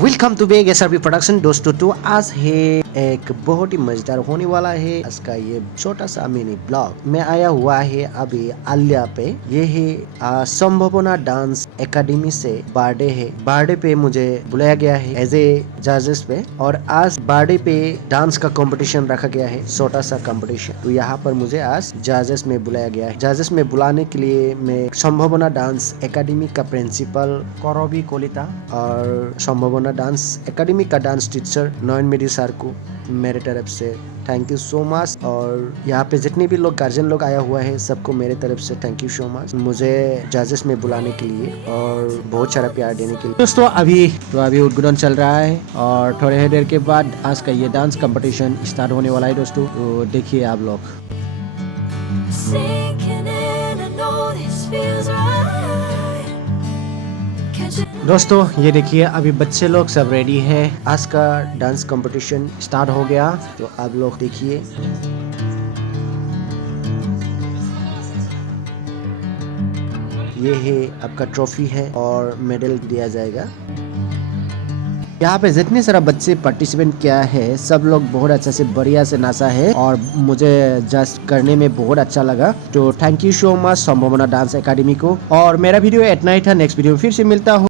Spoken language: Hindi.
Welcome to Beg SRP production. दोस्तों तो आज है एक बहुत ही मजेदार होने वाला है आज का ये छोटा सा मिनी ब्लॉग। मैं आया हुआ है अभी आलिया पे। ये है संभावना डांस एकेडमी से बर्थडे है। बर्थडे पे मुझे बुलाया गया है एज ए जजेस पे, और आज बर्थडे पे डांस का कंपटीशन रखा गया है, छोटा सा कंपटीशन। तो यहाँ पर मुझे आज जजेस में बुलाया गया है। जजेस में बुलाने के लिए मैं संभावना डांस एकेडमी का प्रिंसिपल करबी कोलिता और संभावना डांस एकेडमी का डांस टीचर नयन मेरी सर को मेरे तरफ से थैंक यू सो मच। और यहाँ पे जितने भी लोग गार्जियन लोग आया हुआ है सबको मेरे तरफ से थैंक यू सो मच, मुझे जजेस में बुलाने के लिए और बहुत सारा प्यार देने के लिए। दोस्तों अभी उद्घाटन चल रहा है और थोड़े देर के बाद आज का ये डांस कंपटीशन स्टार्ट होने वाला है। दोस्तों तो देखिए आप लोग। दोस्तों ये देखिए अभी बच्चे लोग सब रेडी है। आज का डांस कंपटीशन स्टार्ट हो गया, तो आप लोग देखिए। ये है आपका ट्रॉफी है और मेडल दिया जाएगा। यहाँ पे जितने सारा बच्चे पार्टिसिपेंट किया है सब लोग बहुत अच्छा से बढ़िया से नाचा है और मुझे जज करने में बहुत अच्छा लगा। तो थैंक यू सो मच संभावना डांस एकेडमी को। और मेरा वीडियो इतना ही था। नेक्स्ट वीडियो में फिर से मिलता हूँ।